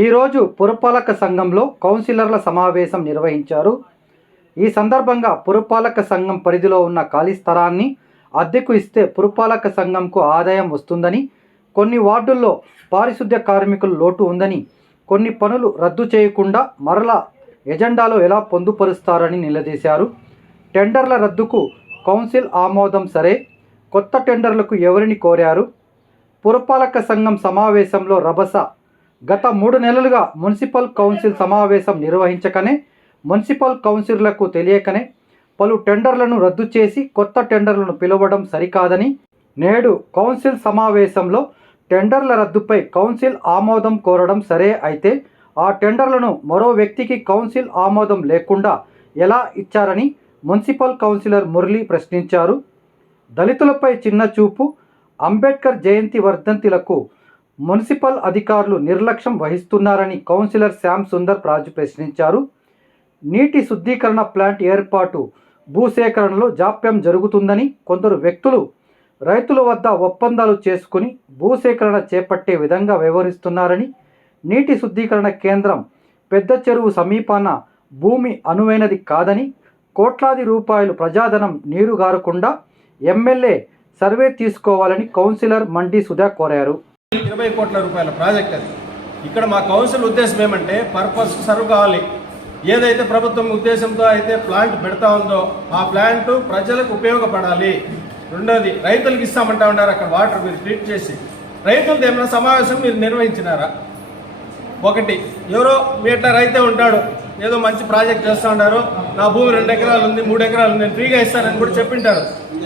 ఈరోజు పురపాలక సంఘంలో కౌన్సిలర్ల సమావేశం నిర్వహించారు. ఈ సందర్భంగా పురపాలక సంఘం పరిధిలో ఉన్న ఖాళీ స్థలాన్ని అద్దెకు ఇస్తే పురపాలక సంఘంకు ఆదాయం వస్తుందని కొన్ని వార్డుల్లో పారిశుద్ధ్య కార్మికుల లోటు ఉందని కొన్ని పనులు రద్దు చేయకుండా మరలా ఎజెండాలో ఎలా పొందుపరుస్తారని నిలదీశారు. టెండర్ల రద్దుకు కౌన్సిల్ ఆమోదం సరే కొత్త టెండర్లకు ఎవరిని కోరారు? పురపాలక సంఘం సమావేశంలో రభస గత మూడు నెలలుగా మున్సిపల్ కౌన్సిల్ సమావేశం నిర్వహించకనే మున్సిపల్ కౌన్సిలర్లకు తెలియకనే పలు టెండర్లను రద్దు చేసి కొత్త టెండర్లను పిలవడం సరికాదని నేడు కౌన్సిల్ సమావేశంలో టెండర్ల రద్దుపై కౌన్సిల్ ఆమోదం కోరడం సరే అయితే ఆ టెండర్లను మరో వ్యక్తికి కౌన్సిల్ ఆమోదం లేకుండా ఎలా ఇచ్చారని మున్సిపల్ కౌన్సిలర్ మురళి ప్రశ్నించారు. దళితులపై చిన్న చూపు అంబేద్కర్ జయంతి వర్ధంతిలకు మున్సిపల్ అధికారులు నిర్లక్ష్యం వహిస్తున్నారని కౌన్సిలర్ శ్యామ్ సుందర్ రాజు ప్రశ్నించారు. నీటి శుద్ధీకరణ ప్లాంట్ ఏర్పాటు భూసేకరణలో జాప్యం జరుగుతుందని కొందరు వ్యక్తులు రైతుల వద్ద ఒప్పందాలు చేసుకుని భూసేకరణ చేపట్టే విధంగా వ్యవహరిస్తున్నారని నీటి శుద్ధీకరణ కేంద్రం పెద్ద చెరువు సమీపాన భూమి అనువైనది కాదని కోట్లాది రూపాయలు ప్రజాధనం నీరు గారకుండా ఎమ్మెల్యే సర్వే తీసుకోవాలని కౌన్సిలర్ మండి సుధా కోరారు. ఇరవై కోట్ల రూపాయల ప్రాజెక్ట్ అది. ఇక్కడ మా కౌన్సిల్ ఉద్దేశం ఏమంటే పర్పస్ సర్వ్ కావాలి. ఏదైతే ప్రభుత్వం ఉద్దేశంతో అయితే ప్లాంట్ పెడతా ఉందో ఆ ప్లాంట్ ప్రజలకు ఉపయోగపడాలి. రెండోది రైతులకు ఇస్తామంటా ఉన్నారు అక్కడ వాటర్ మీరు ట్రీట్ చేసి. రైతులతో ఏమైనా సమావేశం మీరు నిర్వహించినారా? ఒకటి ఎవరో మీట్లా రైతే ఉంటాడు. ఏదో మంచి ప్రాజెక్ట్ చేస్తూ ఉంటారు నా భూమి రెండు ఎకరాలు ఉంది మూడు ఎకరాలు ఉంది నేను ఫ్రీగా ఇస్తానని కూడా చెప్పింటారు.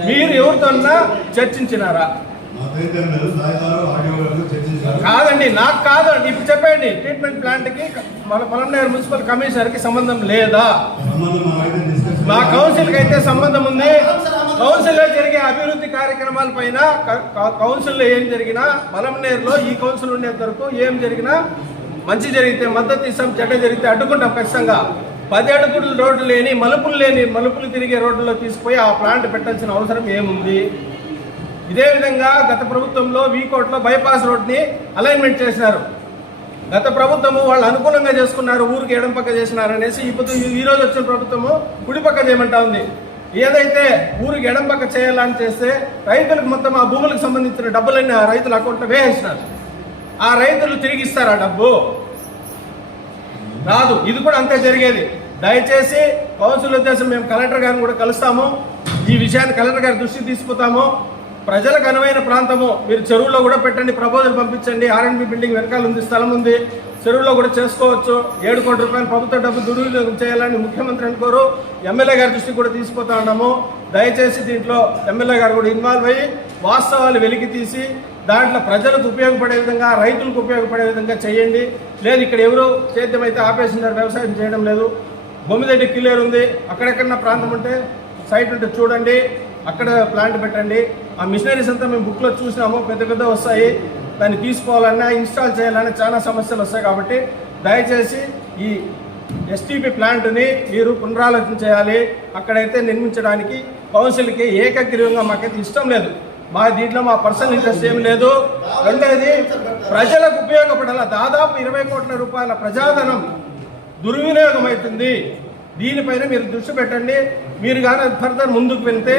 మీరు ఎవరితోన్నా చర్చించినారా? కాదండి నాకు కాదండి. ఇప్పుడు చెప్పండి ట్రీట్మెంట్ ప్లాంట్కి మన పొలంనేరు మున్సిపల్ కమిషనర్కి సంబంధం లేదా? మా కౌన్సిల్కి అయితే సంబంధం ఉంది. కౌన్సిల్లో జరిగే అభివృద్ధి కార్యక్రమాల పైన కౌన్సిల్లో ఏం జరిగినా పొలంనేరులో ఈ కౌన్సిల్ ఉండేంత వరకు ఏం జరిగినా మంచి జరిగితే మద్దతు ఇస్తాం చెడ్డ జరిగితే అడ్డుకుంటాం ఖచ్చితంగా. పది అడుగులు రోడ్లు లేని మలుపులు లేని మలుపులు తిరిగే రోడ్లలో తీసుకుపోయి ఆ ప్లాంట్ పెట్టాల్సిన అవసరం ఏముంది? ఇదే విధంగా గత ప్రభుత్వంలో వీకోట్లో బైపాస్ రోడ్ని అలైన్మెంట్ చేసినారు. గత ప్రభుత్వము వాళ్ళు అనుకూలంగా చేసుకున్నారు ఊరికి ఎడం పక్క చేసినారు అనేసి ఇప్పుడు ఈ రోజు వచ్చిన ప్రభుత్వము కుడి పక్క చేయమంటా ఉంది. ఏదైతే ఊరికి ఎడం పక్క చేయాలని చేస్తే రైతులకు మొత్తం ఆ భూములకు సంబంధించిన డబ్బులన్నీ ఆ రైతుల అకౌంట్లో వేసేసినారు. ఆ రైతులు తిరిగి ఇస్తారు ఆ డబ్బు? రాదు. ఇది కూడా అంతే జరిగేది. దయచేసి కౌన్సిల్ ఉద్దేశం మేము కలెక్టర్ గారిని కూడా కలుస్తాము. ఈ విషయాన్ని కలెక్టర్ గారి దృష్టికి తీసుకుపోతాము. ప్రజలకు అనువైన ప్రాంతము. మీరు చెరువులో కూడా పెట్టండి ప్రపోజల్ పంపించండి. ఆర్ఎండ్బి బిల్డింగ్ వెనకాల ఉంది స్థలం ఉంది. చెరువులో కూడా చేసుకోవచ్చు. ఏడు కోట్ల రూపాయలు ప్రభుత్వ డబ్బు దుర్వినియోగం చేయాలని ముఖ్యమంత్రి అనుకోరు. ఎమ్మెల్యే గారి దృష్టికి కూడా తీసుకుపోతా ఉన్నాము. దయచేసి దీంట్లో ఎమ్మెల్యే గారు కూడా ఇన్వాల్వ్ అయ్యి వాస్తవాలు వెలికి తీసి దాంట్లో ప్రజలకు ఉపయోగపడే విధంగా రైతులకు ఉపయోగపడే విధంగా చేయండి. లేదు ఇక్కడ ఎవరు సేద్యం అయితే ఆపేసినారు వ్యవసాయం చేయడం లేదు. బొమ్మిదెడ్డి క్లియర్ ఉంది. అక్కడెక్కడన్నా ప్రాంతం ఉంటే సైట్ ఉంటే చూడండి. అక్కడ ప్లాంట్ పెట్టండి. ఆ మిషనరీస్ అంతా మేము బుక్లో చూసినాము. పెద్ద పెద్ద వస్తాయి. దాన్ని తీసుకోవాలన్నా ఇన్స్టాల్ చేయాలన్నా చాలా సమస్యలు వస్తాయి కాబట్టి దయచేసి ఈ ఎస్టీపీ ప్లాంట్ని మీరు పునరాలోచన చేయాలి. అక్కడైతే నిర్మించడానికి కౌన్సిల్కి ఏకగ్రీవంగా మాకైతే ఇష్టం లేదు. మా దీంట్లో మా పర్సనల్ ఇంట్రెస్ట్ ఏం లేదు. రెండవది ప్రజలకు ఉపయోగపడాల దాదాపు ఇరవై కోట్ల రూపాయల ప్రజాధనం దుర్వినియోగం అవుతుంది. దీనిపైన మీరు దృష్టి పెట్టండి. మీరు కానీ ఫర్దర్ ముందుకు వెళ్తే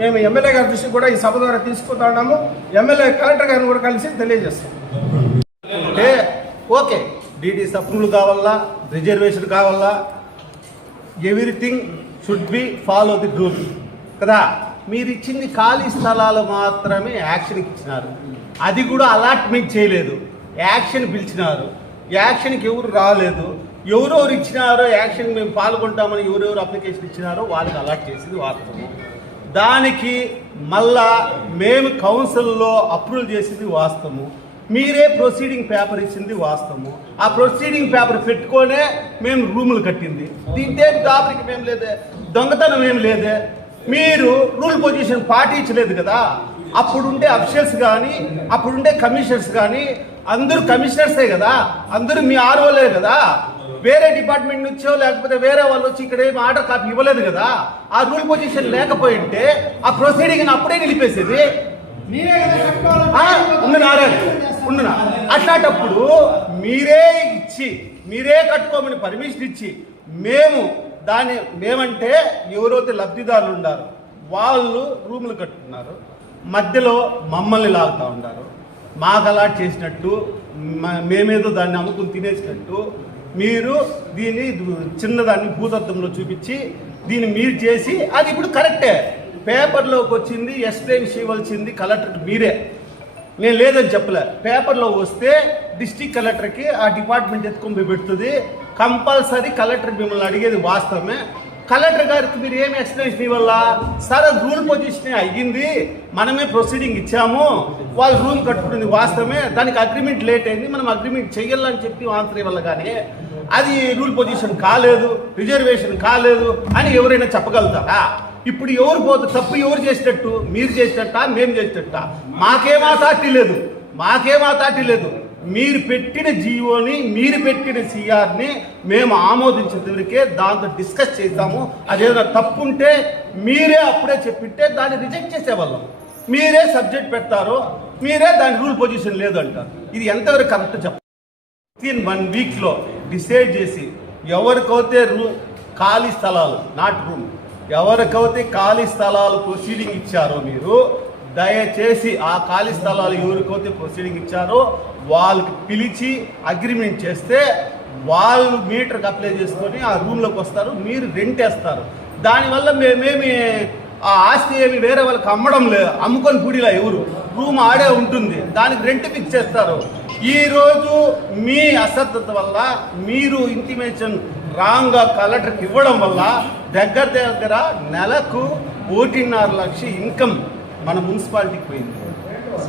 మేము ఎమ్మెల్యే గారి దృష్టి కూడా ఈ సభ ద్వారా తీసుకుంటున్నాము ఎమ్మెల్యే కలెక్టర్ గారిని కూడా కలిసి తెలియజేస్తాం. అంటే ఓకే డీడీ సప్రూవ్లు కావాలా రిజర్వేషన్ కావాలా? Everything should be follow the rule కదా? మీరు ఇచ్చింది ఖాళీ స్థలాలు మాత్రమే యాక్షన్కి ఇచ్చినారు. అది కూడా అలాట్మెంట్ చేయలేదు. యాక్షన్ పిలిచినారు. యాక్షన్కి ఎవరు రాలేదు. ఎవరెవరు ఇచ్చినారో యాక్షన్ మేము పాల్గొంటామని ఎవరెవరు అప్లికేషన్ ఇచ్చినారో వాళ్ళకి అలాట్ చేసింది వాస్తవం. దానికి మళ్ళా మేము కౌన్సిల్లో అప్రూవల్ చేసింది వాస్తవము. మీరే ప్రొసీడింగ్ పేపర్ ఇచ్చింది వాస్తవము. ఆ ప్రొసీడింగ్ పేపర్ పెట్టుకొనే మేము రూములు కట్టింది. దీంతో దాపరికి మేము లేదే దొంగతనం ఏం లేదే. మీరు రూల్ పొజిషన్ పాటించలేదు కదా. అప్పుడుండే అఫీషియల్స్ కానీ అప్పుడుండే కమిషనర్స్ కానీ అందరూ కమిషనర్సే కదా. అందరూ మీ ఆర్ఓలే కదా. వేరే డిపార్ట్మెంట్ నుంచో లేకపోతే వేరే వాళ్ళు వచ్చి ఇక్కడ ఏం ఆర్డర్ కాపీ ఇవ్వలేదు కదా ఆ రూల్ పొజిషన్ లేకపోయింటే ఆ ప్రొసీడింగ్ అప్పుడే నిలిపేసేది. అట్లాంటప్పుడు మీరే ఇచ్చి మీరే కట్టుకోమని పర్మిషన్ ఇచ్చి మేము దాని మేమంటే ఎవరైతే లబ్ధిదారులు ఉన్నారు వాళ్ళు రూములు కట్టుకున్నారు మధ్యలో మమ్మల్ని లాగుతూ ఉన్నారు మాకు అలాట్ చేసినట్టు మేమేదో దాన్ని అమ్ముకుని తినేసినట్టు మీరు దీన్ని చిన్నదాన్ని భూతత్వంలో చూపించి దీన్ని మీరు చేసి అది ఇప్పుడు కరెక్టే. పేపర్లోకి వచ్చింది ఎక్స్ప్లెయిన్ చేయవలసింది కలెక్టర్ మీరే. నేను లేదని చెప్పలే. పేపర్లో వస్తే డిస్టిక్ కలెక్టర్కి ఆ డిపార్ట్మెంట్ ఎత్తుకొని పోయి పెడుతుంది. కంపల్సరీ కలెక్టర్ మిమ్మల్ని అడిగేది వాస్తవమే. కలెక్టర్ గారికి మీరు ఏమి ఎక్స్ప్లెనేషన్ ఇవ్వాలా? సార్ రూల్ పొజిషన్ అయ్యింది. మనమే ప్రొసీడింగ్ ఇచ్చాము. వాళ్ళు రూమ్ కట్టుకుంటుంది వాస్తవమే. దానికి అగ్రిమెంట్ లేట్ అయింది. మనం అగ్రిమెంట్ చెయ్యాలని చెప్పి ఆన్సర్ ఇవ్వాలి కానీ అది రూల్ పొజిషన్ కాలేదు రిజర్వేషన్ కాలేదు అని ఎవరైనా చెప్పగలుగుతారా? ఇప్పుడు ఎవరు పోతే తప్పు ఎవరు చేసినట్టు మీరు చేసినట్ట మేము చేసినట్ట మాకేం అథారిటీ లేదు. మాకేం అథారిటీ లేదు. మీరు పెట్టిన జీవోని మీరు పెట్టిన సిఆర్ని మేము ఆమోదించేందుకే దాంతో డిస్కస్ చేద్దాము. అదేదైనా తప్పు ఉంటే మీరే అప్పుడే చెప్పింటే దాన్ని రిజెక్ట్ చేసేవాళ్ళం. మీరే సబ్జెక్ట్ పెడతారు మీరే దాని రూల్ పొజిషన్ లేదు అంటారు ఇది ఎంతవరకు కరెక్ట్ చెప్ప వన్ వీక్లో డిసైడ్ చేసి ఎవరికైతే రూ ఖాళీ స్థలాలు నాట్ రూమ్ ఎవరికైతే ఖాళీ స్థలాలు ప్రొసీడింగ్ ఇచ్చారో మీరు దయచేసి ఆ ఖాళీ స్థలాలు ఎవరికైతే ప్రొసీడింగ్ ఇచ్చారో వాళ్ళకి పిలిచి అగ్రిమెంట్ చేస్తే వాళ్ళు మీటర్కి అప్లై చేసుకొని ఆ రూమ్లోకి వస్తారు మీరు రెంట్ వేస్తారు. దానివల్ల మేమేమి ఆ ఆస్తి ఏమి వేరే వాళ్ళకి అమ్మడం లేదు అమ్ముకొని గుడిలా ఎవరు? రూమ్ ఆడే ఉంటుంది దానికి రెంట్ ఫిక్స్ చేస్తారు. ఈరోజు మీ అశ్రద్ధత వల్ల మీరు ఇంటిమేషన్ రాంగ్గా కలెక్టర్కి ఇవ్వడం వల్ల దగ్గర దగ్గర నెలకు ఒకటిన్నర లక్ష ఇన్కమ్ మన మున్సిపాలిటీకి పోయింది.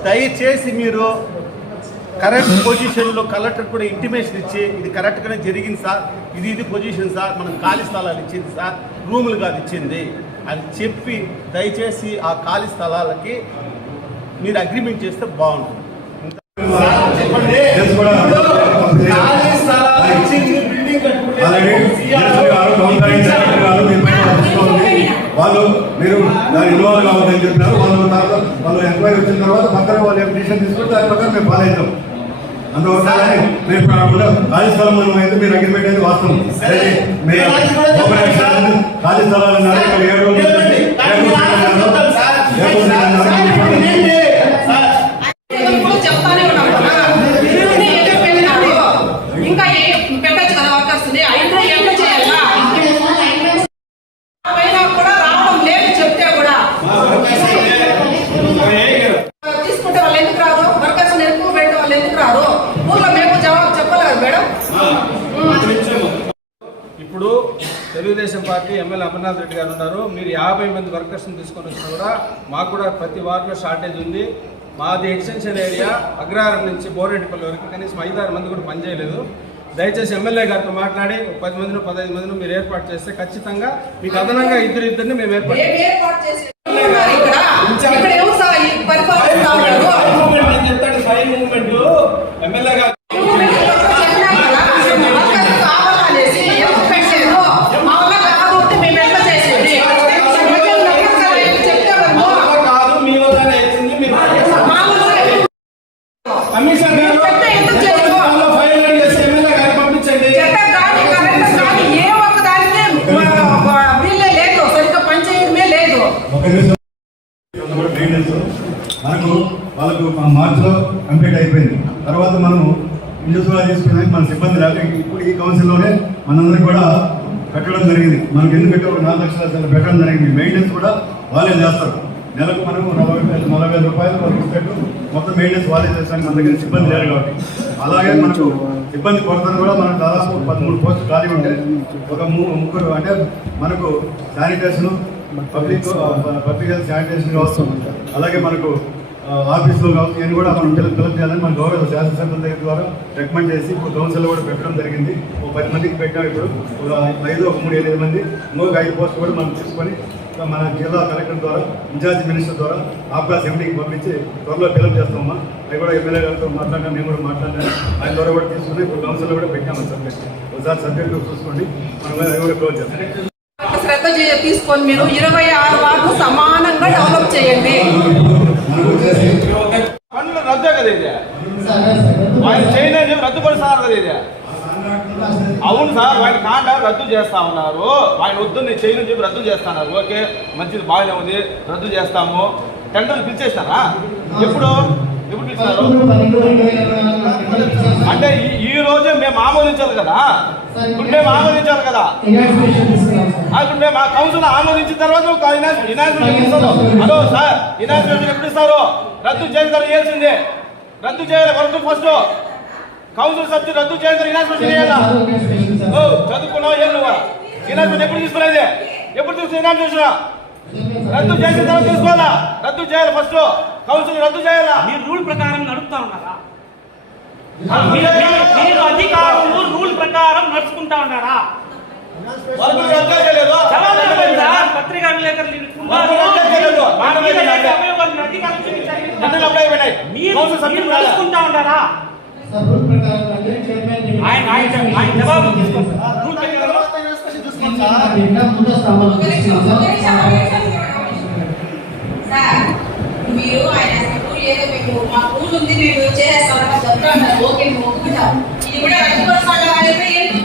దయచేసి మీరు కరెక్ట్ పొజిషన్లో కలెక్టర్ కూడా ఇంటిమేషన్ ఇచ్చి ఇది కరెక్ట్గానే జరిగింది సార్ ఇది ఇది పొజిషన్ సార్ మనం ఖాళీ స్థలాలు ఇచ్చింది సార్ రూములు కాదు ఇచ్చింది అని చెప్పి దయచేసి ఆ ఖాళీ స్థలాలకి మీరు అగ్రిమెంట్ చేస్తే బాగుంటుంది. వాళ్ళు మీరు దాని ఇన్వాల్వ్ కావద్దని చెప్పినారు వాళ్ళు వాళ్ళు ఎంక్వైరీ వచ్చిన తర్వాత పక్కన వాళ్ళు డిసిషన్ తీసుకుంటే దాని ప్రకారం మేము ఫాలో అవుతాం అందువల్ల కానీ రేపు కాకుండా ఖాళీ స్థలం అయితే మీరు అగ్రిమెంట్ అయితే వాస్తవం మీరు ఖాళీ స్థలాలు ఏడు రోజులు ఉంది. రేపు కూర్చుంటున్నారు. రేపు కూర్చుంటున్నారు. ఎప్పుడు చెప్తానే ఉన్నాం కదా. ఇన్ని ఎక్కడికి వెళ్ళినారు? ఇంకా ఏ- పెట్టొచ్చు కదా వర్కర్స్ని అయినా ఎంత చేయాలా పైన కూడా రావడం లేదు చెప్తే కూడా తీసుకుంటే వాళ్ళు ఎందుకు రారు వర్కర్స్ ఎక్కువ పెడితే వాళ్ళు ఎందుకు రారు ఊర్లో మేము జవాబు చెప్పాలి కదా మేడం ఇప్పుడు తెలుగుదేశం పార్టీ ఎమ్మెల్యే అమర్నాథ్ రెడ్డి గారు ఉన్నారు. మీరు యాభై మంది వర్కర్స్ని తీసుకొని వచ్చినా కూడా మాకు కూడా ప్రతి వార్డులో షార్టేజ్ ఉంది. మాది ఎక్స్టెన్షన్ ఏరియా. అగ్రహారం నుంచి బోరెడ్డిపల్లి వరకు కనీసం ఐదారు మంది కూడా పనిచేయలేదు. దయచేసి ఎమ్మెల్యే గారితో మాట్లాడి పది మందిని పదహైదు మందిని మీరు ఏర్పాటు చేస్తే ఖచ్చితంగా మీకు అదనంగా ఇద్దరు ఇద్దరిని మేము ఏర్పాటు ఏం ఏర్పాటు ఒక మనకు వాళ్ళకు మా మార్చిలో కంప్లీట్ అయిపోయింది తర్వాత మనము ఇండివిజువల్ తీసుకున్నాక మన సిబ్బంది లేక ఇప్పుడు ఈ కౌన్సిల్లోనే మనందరికి కూడా పెట్టడం జరిగింది మనకు ఎందుకంటే ఒక నాలుగు లక్షల పెట్టడం జరిగింది మెయింటెనెన్స్ కూడా వాళ్ళే చేస్తారు నెలకు మనకు నలభై వేల నలభై వేల రూపాయలు వరకు ఇస్తూ మొత్తం మెయింటెనెన్స్ వాళ్ళే చేస్తాను మన దగ్గర సిబ్బంది లేరు కాబట్టి అలాగే మనకు సిబ్బంది కొరతను కూడా మనకు దాదాపు పదమూడు పోస్టులు ఖాళీ ఉంటాయి ఒక ముగ్గురు అంటే మనకు శానిటేషన్ పబ్లిక్ శానిటేషన్ కావచ్చు అలాగే మనకు ఆఫీసులో కావచ్చు ఇవన్నీ కూడా మనం పిల్లలు పిల్లలు చేయాలని మన గౌరవ శాసనసభ్యుల దగ్గర ద్వారా రికమెండ్ చేసి ఇప్పుడు కౌన్సిల్ కూడా పెట్టడం జరిగింది. ఒక పది మందికి పెట్టాం ఇప్పుడు. ఒక ఐదు ఒక మూడు ఎనిమిది మంది. ఇంకొక ఐదు పోస్టులు కూడా మనం తీసుకొని మన జిల్లా కలెక్టర్ ద్వారా ఇన్ఛార్జ్ మినిస్టర్ ద్వారా ఆఫ్ఘాస్ ఎండీకి పంపించి త్వరలో ఫిలప్ చేస్తామమ్మా. అవి కూడా ఎమ్మెల్యే గారితో మాట్లాడినా మేము కూడా మాట్లాడినా. ఆయన ద్వారా కూడా తీసుకుని ఇప్పుడు కౌన్సిల్లో కూడా పెట్టాము సబ్జెక్ట్ ఒకసారి సబ్జెక్ట్ చూసుకోండి. మనం అవి కూడా క్లోజ్ చేస్తాం. లెక్క తీసుకొని మీరు ఇరవై ఆరు వార్డులు సమానంగా డెవలప్ చేయండి. పనులు రద్దు అవును సార్ వాళ్ళ కాంటాక్ట్ రద్దు చేస్తా ఉన్నారు. ఆయన వద్దు నేను చేయను చెప్పి రద్దు చేస్తున్నారు ఓకే మంచిది బాగానే ఉంది రద్దు చేస్తాము. టెండర్ పిలిచేస్తారా ఎప్పుడు? అంటే ఈ రోజే మేము ఆమోదించాలి కదా? ఇప్పుడు మేము ఆమోదించాలి కదా? ఇప్పుడు మేము ఆ కౌన్సిల్ ఆమోదించిన తర్వాత ఇస్తారు హలో సార్ ఇనాన్సిపేషన్ ఎప్పుడు ఇస్తారు రద్దు చేస్తారు చేయాల్సిందే. రద్దు చేయాలి వరకు ఫస్ట్. కౌన్సిల్ సభ్యులు రద్దు చేయాలి? ఇనాన్సిపేషన్ చదువుకున్నావు ఏం నువ్వు? ఇనాన్సిపేషన్ ఎప్పుడు తీసుకునేది ఎప్పుడు తీసుకుని చూసినా? రద్దు చేసిన తర్వాత తీసుకోవాలా? రద్దు చేయాలి ఫస్ట్ కౌన్సిల్ రద్దు చేయాలా? మీరు రూల్ ప్రకారం నడుపుతా ఉన్నారా? మీరు అధికారులు రూల్ ప్రకారం నడుచుకుంటా ఉన్నారా? పత్రికా విలేకరులు ఆయన జవాబు తీసుకోండి. నిన్న ముందు స్థాపన సార్ మీరు ఆయన లేదు మీకు మా పూజ ఉంది మేము చేసేస్తాం చెప్తాం ఓకే మేము ఒప్పుకుంటాం ఇది కూడా రెండు పర్సెంట్ వాళ్ళకి ఎందుకు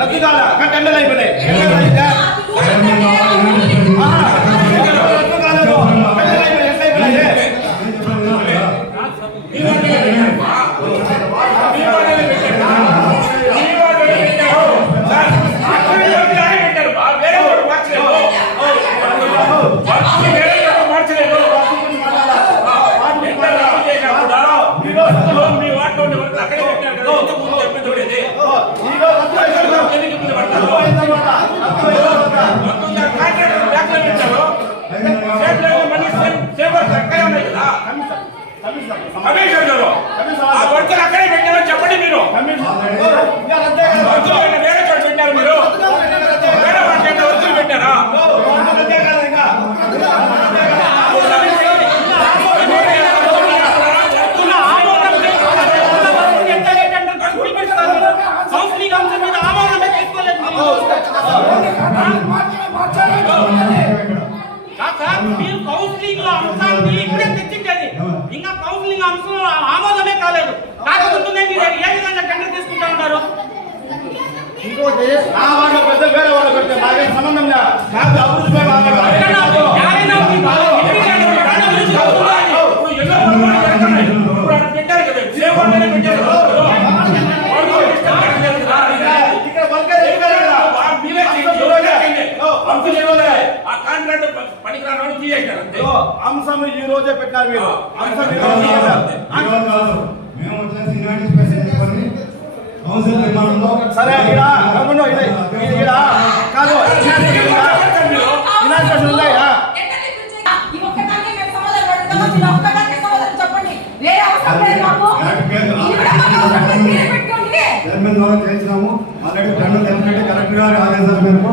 రద్దు కాలా కండలు అయిపోయినాయి బిల్ ఇప్పుడే ఇంకా కౌన్సిలింగ్ అంశం ఆమోదమే కాలేదు. కాకపోతే ఏ విధంగా టెండర్ తీసుకుంటా ఉన్నారు? ఆ వాళ్ళ పెద్ద వేరే వాళ్ళు పెడితే నాకేం సంబంధం లేదు. అభివృద్ధిపై మాట్లాడాలి పంపించడం ఆ కాంట్రాక్ట్ పనికిరాడు తీయేశారు అంతే. అంశం ఈ రోజే పెట్టారు మీరు. అంశం మేము వచ్చేసి ఇరవై పర్సెంట్ సరే ఇక్కడ కాదు ఇలాంటి ప్రశ్నలు ఉన్నాయా చెప్పండి వేరే చేసినాము. ఆల్రెడీ టెండర్ కలెక్టర్ గారి ఆదేశాల మేరకు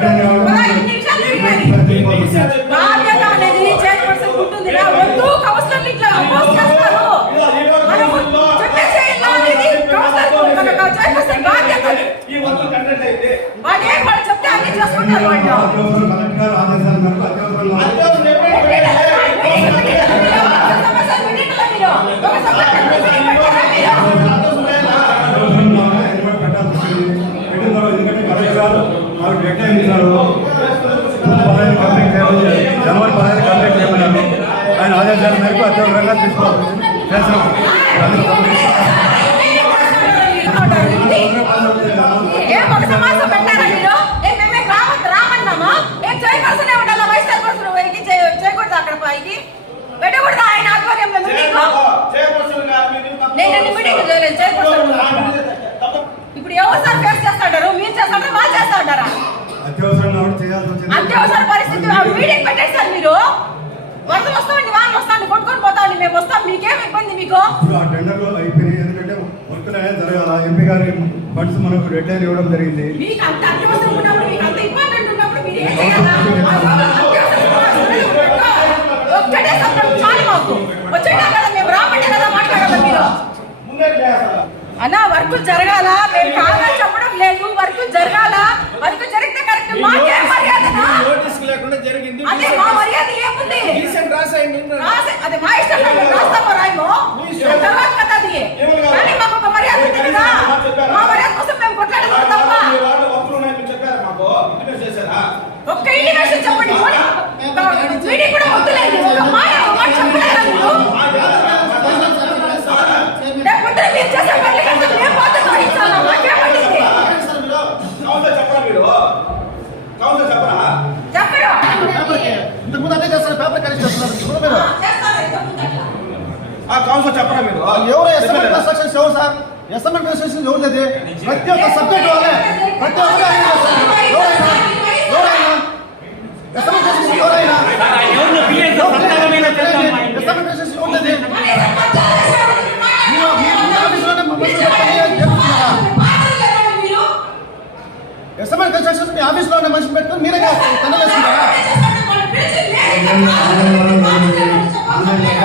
Amen. వారికి మేరకు చేయకూడదు అక్కడ పైకి పెట్టకూడదు ఆయన ఆధ్వర్యంలో నేను మీటింగ్ ఇప్పుడు ఎవరు సార్ ఫేస్ చేస్తాడారు మీరు చేస్తాడారు మా చేస్తా ఉంటారా అత్యవసరంగా కూడా అత్యవసర పరిస్థితి మీటింగ్ పెట్టేసి సార్ మీరు. వరదలు వస్తామండి వాళ్ళు వస్తాండి కొట్టుకొని పోతాండి మేము వస్తాం. మీకేం ఇబ్బంది మీకు? ఇప్పుడు ఆ టెండర్లు అయిపోయినాయి. ఎందుకంటే వర్క్ అనేది జరగాల. ఎంపీ గారి ఫండ్స్ మనకు డెడ్ లైన్ ఇవ్వడం జరిగింది. మీకు అంత అత్యవసరం ఉన్నప్పుడు మీకు అంత ఇంపార్టెంట్ ఉన్నప్పుడు మీరు ఏం చేయాలా? ఒక్కటే చాలు మాకు. వచ్చేటా కదా? మేము రాబట్టే కదా మాట్లాడాలి మీరు? అన్న వర్క్ జరగాల? మేము కాదని చెప్పడం లేదు. వర్క్ జరగాల? వర్క్ జరిగితే కరెక్ట్. మాకే మర్యాదనా నోటీస్ లేకుండా జరిగింది అదే మా మర్యాద ఏముంది రీసెంట్ రాసేయండి రాసే అది మా ఇష్టం లేదు రాస్తామో రాయమో దాని తర్వాత కథ అది కానీ మాకు ఒక మర్యాద ఉంది కదా మా మర్యాద కోసం మేము కొట్లాడుకుంటాం తప్ప మీ వాళ్ళు వర్క్లు ఉన్నాయని మీరు చెప్పారా మాకు ఇంటిమేట్ చేశారా ఒక్క ఇండికేషన్ చెప్పండి పోనీ. ఒక మీటింగ్ కూడా వద్దులేండి ఒక మాట ఒక మాట చెప్పలేదా మీరు లేకపోతే మీరు చేసే పనులకి అసలు మేము బాధ్యత వహించాలా మాకేమంటుంది కౌన్సిల్ చెప్పరా మీరు కౌన్సిల్ చెప్పరా చెప్పరు ఇంతకుముందు అదే కలిసి చేస్తున్నారు చూడు మీరు. ఆ కౌన్సిల్ చెప్పరా మీరు. ఎవరు ఎస్ఎంఎల్ కన్స్ట్రక్షన్స్ ఎవరు సార్? ఎస్ఎంఎల్ కన్స్ట్రక్షన్స్ ఎవరు లేదు? ప్రతి ఒక్క సబ్జెక్ట్ వాళ్ళే. ప్రతి ఒక్కరు. ఎవరైనా? ఎవరైనా? ఎస్ఎంఎల్ కన్స్ట్రక్షన్ ఎవరైనా? ఎస్ఎంఎల్ కన్స్ట్రక్షన్ ఎవరు లేదు? మీ ఎస్ఎంఎల్ కన్స్ట్రక్షన్ మీ ఆఫీసులోనే మనిషి పెట్టుకొని మీరే టెండర్ వేసుకుంటారా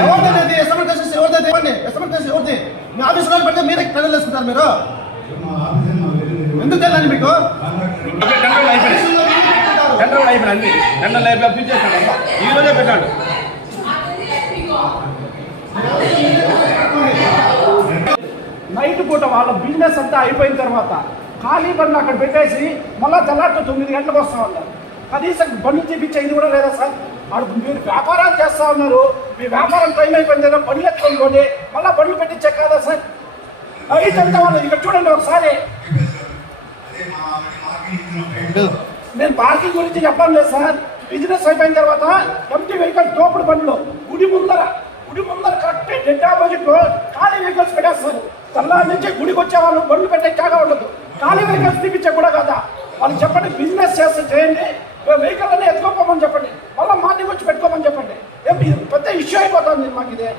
ఎవరిది ఎస్ఎంఎల్ కన్స్ట్రక్షన్ ఎవరిది ఇవ్వండి ఎస్ఎంఎల్ కన్స్ట్రక్షన్ ఎవరిది మీ ఆఫీసులో పెడితే మీరే వేసుకుంటారు మీరు. ఎందుకు తెలియదు మీకు? అన్ని. అయిపోయి ఈ రోజే పెట్టాడు. నైట్ పూట వాళ్ళ బిజినెస్ అంతా అయిపోయిన తర్వాత ఖాళీ బండ్లు అక్కడ పెట్టేసి మళ్ళా తెల్లారితో తొమ్మిది గంటలకు వస్తా ఉన్నారు. కనీసం బండ్లు చూపించేది కూడా లేదా సార్? వాడు మీరు వ్యాపారాలు చేస్తా ఉన్నారు. మీ వ్యాపారం టైం అయిపోయింది కదా బండ్లు ఎత్తుకొని మళ్ళీ బండ్లు పెట్టించే కాదా సార్? నైట్ అంతా వాళ్ళు ఇక్కడ చూడండి ఒకసారి. నేను పార్కింగ్ గురించి చెప్పాను లేదు సార్. బిజినెస్ అయిపోయిన తర్వాత ఎంటీ వెహికల్ తోపుడు బండ్లు గుడి ముందర గుడి ముందర కరెక్ట్ డెడ్ ఆపోజిట్లో ఖాళీ వెహికల్స్ పెట్టేస్తారు. తెల్లారి నుంచి గుడికి వచ్చే వాళ్ళు బండ్లు పెట్టే కాగా ఉండదు. ఖాళీ వెహికల్స్ తీపించే కూడా కదా? వాళ్ళు చెప్పండి బిజినెస్ చేస్తే చేయండి. వెహికల్ అనే ఎత్తుకోపోమని చెప్పండి. మళ్ళీ మార్నింగ్ వచ్చి పెట్టుకోమని చెప్పండి. పెద్ద ఇష్యూ అయిపోతుంది మాకు ఇదే.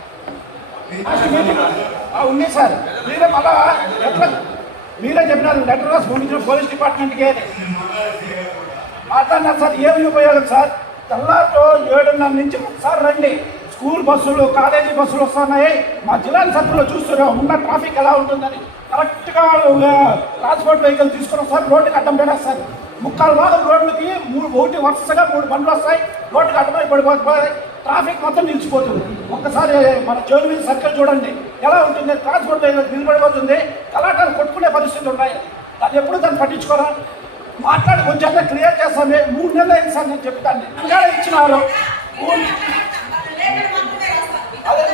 ఉంది సార్ మీరే మళ్ళా ఎట్లా మీరే చెప్పినారు లెటర్ రాసి పంపించిన పోలీస్ డిపార్ట్మెంట్కి మాట్లాడినారు సార్ ఏమి ఉపయోగం సార్ తెల్లారితో ఏడున్నర నుంచి ఒకసారి రండి స్కూల్ బస్సులు కాలేజీ బస్సులు వస్తున్నాయి మా జిల్లా సర్కిల్లో చూస్తున్నాం ఉన్న ట్రాఫిక్ ఎలా ఉంటుందని కరెక్ట్గా ట్రాన్స్పోర్ట్ వెహికల్ తీసుకుని సార్ రోడ్డుకి అడ్డం పెట్టేస్తారు ముక్కాలు భాగం రోడ్లకి మూడు ఒకటి వరుసగా మూడు బండ్లు వస్తాయి రోడ్డుకి అడ్డమై పడిపోతాయి ట్రాఫిక్ మొత్తం నిలిచిపోతుంది. ఒక్కసారి మన జోలివి సర్కిల్ చూడండి. ఎలా ఉంటుంది? ట్రాన్స్పోర్ట్ నిలబడిపోతుంది. కలాటాలు కొట్టుకునే పరిస్థితులు ఉన్నాయి. అది ఎప్పుడు దాన్ని పట్టించుకోరా? మాట్లాడి కొంచెం క్లియర్ చేస్తాను మూడు నెలలు అయింది సార్ నేను చెప్తాను. ఇంకా ఇచ్చినారు. అదే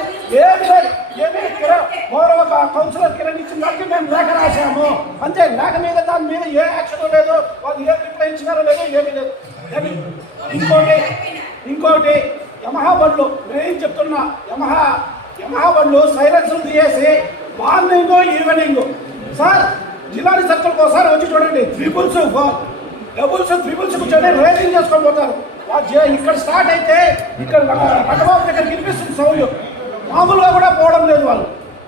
ఏమి లేదు. ఏమి కిరణ్ గౌరవ కౌన్సిలర్ కిరణ్ ఇచ్చిన దానికి మేము లేఖ రాసాము అంతే లేఖ మీద దాని మీద ఏ యాక్షన్ లేదు. వాళ్ళు ఏ రిప్లై ఇచ్చినారో లేదు ఏమీ లేదు. ఇంకోటి ఇంకోటి. యమహా బండ్లు నేనేం చెప్తున్నా? యమహా యమహా బండ్లు సైలెన్సులు తీసేసి మార్నింగ్ ఈవినింగ్. సార్ జిల్లాని సర్కిల్కి ఒకసారి వచ్చి చూడండి. త్రిపుల్స్ డబుల్స్ త్రిపుల్స్ కూర్చొని రేసింగ్ చేసుకొని పోతారు. ఇక్కడ స్టార్ట్ అయితే ఇక్కడ పట్టబాబు దగ్గర వినిపిస్తుంది సౌండ్. మామూలుగా కూడా పోవడం లేదు వాళ్ళు.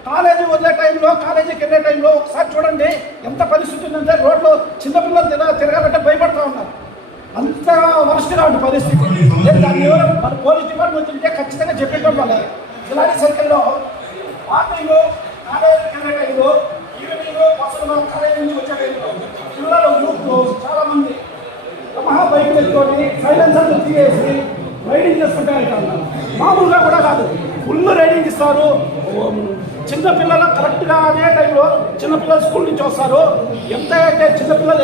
కాలేజీ వదిలే టైంలో కాలేజీకి వెళ్ళే టైంలో ఒకసారి చూడండి. ఎంత పరిస్థితి ఉందంటే రోడ్లో చిన్నపిల్లలు తిరగాలంటే భయపడతా ఉన్నారు. అంత వరస్ట్గా ఉంటుంది పరిస్థితి. నేను మన పోలీస్ డిపార్ట్మెంట్ ఉంటే ఖచ్చితంగా చెప్పేటం వాళ్ళు. ఇలాంటి సైకిల్లో మార్నింగ్ కాలేజీ కింద ఈవినింగ్ బస్సులు కాలేజీ నుంచి వచ్చే టైంలో పిల్లలు యూత్ చాలామంది మహా బైక్ పెట్టుకొని సైలెన్సర్ తీసేసి రైడింగ్ చేసుకుంటారు మామూలుగా కూడా కాదు. ఫుల్ రైడింగ్ ఇస్తారు. చిన్నపిల్లలు చిన్న పిల్లలు కరెక్ట్గా అదే టైంలో చిన్నపిల్లలు స్కూల్ నుంచి వస్తారు. ఎంత అంటే చిన్న పిల్లలు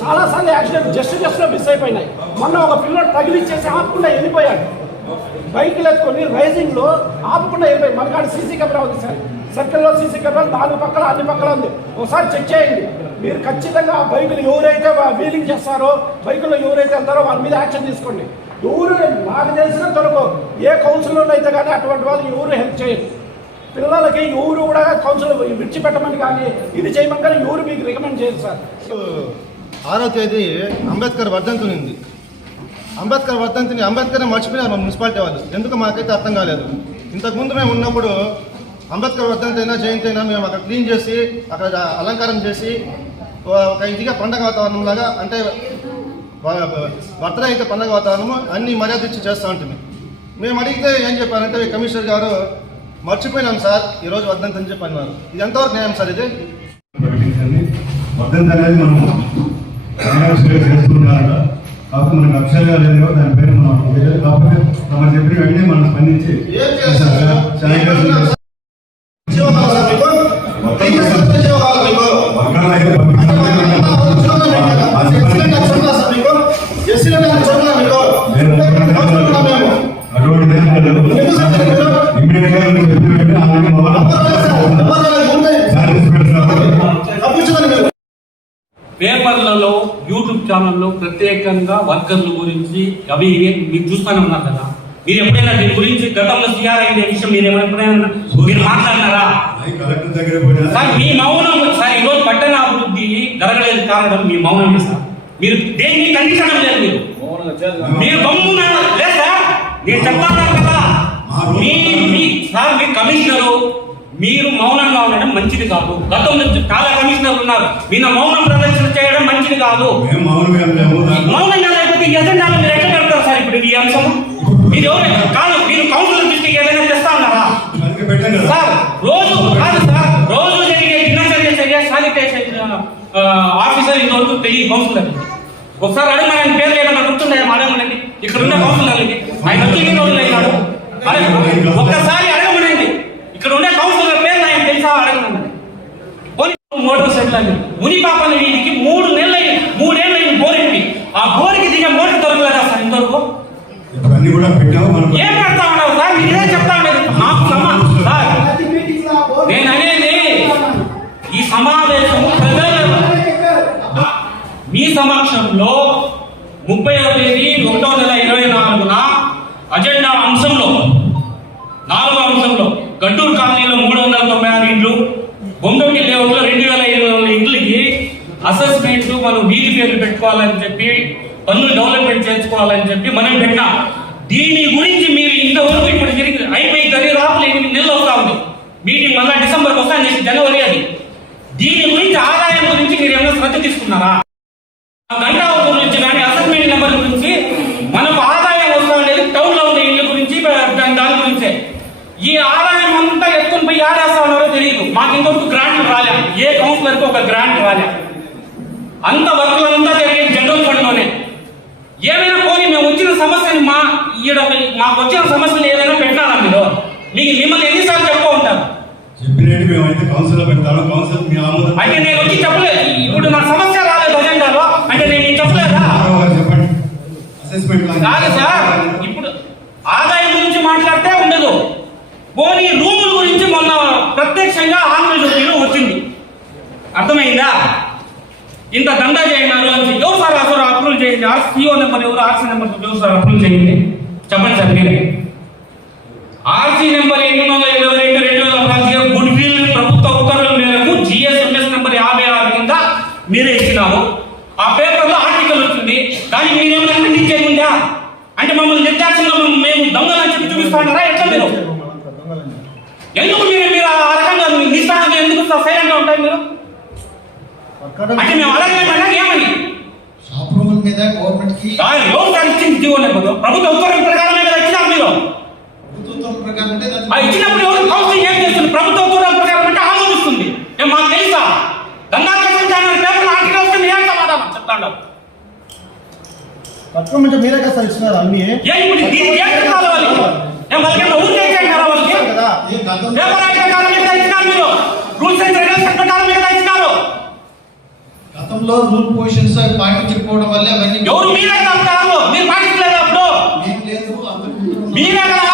చాలాసార్లు యాక్సిడెంట్ జస్ట్ జస్ట్లో మిస్ అయిపోయినాయి. మొన్న ఒక పిల్లడు తగిలిచ్చేసి ఆపకుండా వెళ్ళిపోయాడు. బైక్లు ఎత్తుకొని రైజింగ్లో ఆపకుండా వెళ్ళిపోయి మనకాడ సీసీ కెమెరా ఉంది సార్. సర్కిల్లో సీసీ కెమెరా నాలుగు పక్కల అన్ని పక్కల ఉంది. ఒకసారి చెక్ చేయండి. మీరు ఖచ్చితంగా ఆ బైకులు ఎవరైతే వీలింగ్ చేస్తారో బైకుల్లో ఎవరైతే వెళ్తారో వాళ్ళ మీద యాక్షన్ తీసుకోండి. ఎవరు నాకు తెలిసిన వరకు ఏ కౌన్సిలర్లు అయితే కానీ అటువంటి వాళ్ళు ఎవరు హెల్ప్ చేయరు. పిల్లలకి ఎవరు కూడా కౌన్సిల్ విడిచిపెట్టమని కానీ ఇది చేయమని కానీ ఎవరు మీకు రికమెండ్ చేయరు సార్. ఆరో తేదీ అంబేద్కర్ వర్ధంతి ఉంది. అంబేద్కర్ వర్ధంతిని అంబేద్కర్ మర్చిపోయినారు మా మున్సిపాలిటీ వాళ్ళు. ఎందుకు మాకైతే అర్థం కాలేదు. ఇంతకుముందు మేము ఉన్నప్పుడు అంబేద్కర్ వర్ధంతి అయినా జయంతి అయినా మేము అక్కడ క్లీన్ చేసి అక్కడ అలంకారం చేసి ఒక ఇదిగా పండగ వాతావరణం లాగా అంటే బర్త్డే అయితే పండగ వాతావరణము అన్ని మర్యాద ఇచ్చి చేస్తూ ఉంటుంది మేము అడిగితే ఏం చెప్పారంటే కమిషనర్ గారు మర్చిపోయినాం సార్ ఈరోజు వర్ధంతి అని చెప్పి అన్నారు ఇది ఎంతవరకు న్యాయం సార్ ఇది? ప్రకటించండి వర్ధంతి అనేది మనం ఫైనాన్షియల్గా చేస్తున్నారట కాకపోతే మనకు అక్షరాలు లేదో దాని పేరు మనం కాకపోతే మనం చెప్పిన వెంటనే మనం స్పందించి ఏం చేస్తారు శానిటైజర్ చేస్తాం. పేపర్లలో యూట్యూబ్ ఛానల్లో ప్రత్యేకంగా వర్కర్ల గురించి అవి మీరు చూస్తూనే ఉన్నారు కదా? మీరు ఎప్పుడైనా దీని గురించి గతంలో సిఆర్ అయింది విషయం మీరు ఎప్పుడైనా మీరు మాట్లాడినారా? సార్ మీ మౌనం సార్ ఈరోజు పట్టణ అభివృద్ధి జరగలేదు కారణం మీ మౌనం సార్. మీరు దేన్ని ఖండించడం లేదు మీరు? మీరు గమ్మున లేదు సార్ నేను చెప్తాను కదా? మీ మీ సార్ మీ కమిషనరు మీరు మౌనంగా ఉండడం మంచిది కాదు. గతంలో చాలా కమిషనర్లు ఉన్నారు. మీరు మౌనం ప్రదర్శన చేయడం మంచిది కాదు. మౌనంగా లేకపోతే ఎజెండాలో మీరు ఎట్లా పెడతారు సార్ ఇప్పుడు ఈ అంశం మీరు ఎవరు? కాదు మీరు కౌన్సిల్ దృష్టికి ఏదైనా తెస్తా ఉన్నారా? సార్ రోజు కాదు సార్ రోజు జరిగే దినచర్య చర్య శానిటేషన్ ఆఫీసర్ ఇంతవరకు తెలియదు కౌన్సిలర్. ఒకసారి అడగమని పేర్లు ఏమైనా గుర్తున్నాయా అడగమనండి ఇక్కడ ఉన్న కౌన్సిలర్కి ఆయన వచ్చి ఎన్ని రోజులు అయినాడు? అరే ఒక్కసారి అడగమనండి ఇక్కడ ఉండే కౌన్సిలర్ పేర్లు ఆయన తెలుసా అడగమనండి పోనీ మోటార్ సైకిల్ అని మునిపాపన వీధికి మూడు నెలలు అయింది మూడేళ్ళు అయింది బోరెక్కి ఆ బోరికి దిగే మోటార్ దొరకలేదా సార్ ఇంతవరకు. ఇప్పుడు అన్ని కూడా పెట్టాము మనం ఏం పెడతా ఉన్నావు సార్? మీరు ఇదే చెప్తా ఉండేది నాకు సమా సార్ నేను అనేది ఈ ప్రజల మీ సమక్షంలో ముప్పై తేదీ ఒకటో నెల అసెస్మెంట్ మనం వీధి పేర్లు పెట్టుకోవాలని చెప్పి పనులు డెవలప్మెంట్ చేసుకోవాలని చెప్పి మనం పెట్టాం దీని గురించి మీరు ఇంతవరకు ఇప్పుడు జరిగింది అయిపోయి దరిదాపులు ఎనిమిది నెలలు అవుతా ఉంది. మీటింగ్ మళ్ళా డిసెంబర్ వస్తా చేసి జనవరి అది. దీని గురించి ఆదాయం గురించి మీరు ఏమైనా శ్రద్ధ తీసుకున్నారా? గంటా గురించి కానీ అసెస్మెంట్ నెంబర్ గురించి మనకు ఆదాయం వస్తా ఉండేది టౌన్లో ఉండే ఇళ్ళ గురించి దాని దాని గురించే. ఈ ఆదాయం అంతా ఎత్తుకుని పోయి ఆడేస్తా ఉన్నారో తెలియదు. మాకు ఇంతవరకు గ్రాంట్ రాలే ఏ కౌన్సిలర్కి ఒక గ్రాంట్ రాలే అంత వర్క్లు అంతా జరిగే జనరల్ ఫండ్లోనే ఏమైనా పోనీ మేము వచ్చిన సమస్యని మా ఈడ మాకు వచ్చిన సమస్యలు ఏదైనా పెట్టాలా మీరు? మీకు మిమ్మల్ని ఎన్నిసార్లు చెప్పు ఉంటారు? చెప్పినట్టు మేమైతే కౌన్సిల్లో పెడతాము కౌన్సిల్ మీ ఆమోదం అంటే నేను వచ్చి చెప్పలేదు. ఇప్పుడు నా సమస్య రాలేదు అజెండాలో. అంటే నేను చెప్పలేదా చెప్పండి. అసెస్మెంట్ కాదు సార్. ఇప్పుడు ఆదాయం గురించి మాట్లాడితే ఉండదు. పోనీ రూముల గురించి మొన్న ప్రత్యక్షంగా ఆంధ్రజ్యోతిలో వచ్చింది అర్థమైందా? ఇంత దందా చేయన్నారు అని ఎవరు సార్ అసలు అప్రూవ్ చేయండి. ఆర్ సిఓ నెంబర్ ఎవరు? ఆర్సీ నెంబర్ ఎవరు సార్ అప్రూవ్ చేయండి? చెప్పండి సార్ మీరే. ఆర్సీ నెంబర్ ఎనిమిది వందల ఇరవై రెండు రెండు వేల పదిహేను గుడ్ విల్ ప్రభుత్వ ఉత్తర్వుల మేరకు జిఎస్ఎంఎస్ నెంబర్ యాభై ఆరు కింద మీరే ఇచ్చినారు. ఆ పేపర్లో ఆర్టికల్ వచ్చింది. కానీ మీరేమైనా ఖండించేది ఉందా అంటే మమ్మల్ని నిర్దాక్షిణ్యంగా మేము- దొంగలని చెప్పి చూపిస్తాడారా ఎట్లా మీరు? ఎందుకు మీరు మీరు ఆ రకంగా నిస్సారంగా ఎందుకు సైలెంట్గా ఉంటారు మీరు? అంటే మేము అడగలేమన్నా ఏమని షాప్ రూముల మీద గవర్నమెంట్కి ఇచ్చింది జీవో ప్రభుత్వ ఉత్తర్వుల ప్రకారమే కదా ఇచ్చినారు మీరు ప్రభుత్వం ప్రకారం అంటే దాన్ని- ఆ ఇచ్చినప్పుడు ఎవరు కౌన్సిలింగ్ ఏం చేస్తుంది ప్రభుత్వ ఉత్తర్వుల ప్రకారం అంటే ఆమోదిస్తుంది ఏం మాకు తెలుసా గంగాకృష్ణ ఛానల్ పేపర్ ఆర్టికల్ వస్తుంది ఏం సమాధానం చెప్తాడు పథకం అంటే మీరే కదా సార్ అన్ని ఏం చెప్పాలి వాళ్ళకి ఏం వాళ్ళకి ఊరు చేసేయారా వాళ్ళకి పేపర్ ఆర్టికల్ ఇచ్చినారు మీరు రూల్స్ అండ్ రెగ్యులేషన్ ప్రకారం ఇచ్చినారు గతంలో రూల్ పొజిషన్స్ పాటించకపోవడం వల్ల అవన్నీ ఎవరు మీరే కదా మీరు పాటించలేదు అప్పుడు. లేదు మీరే కదా.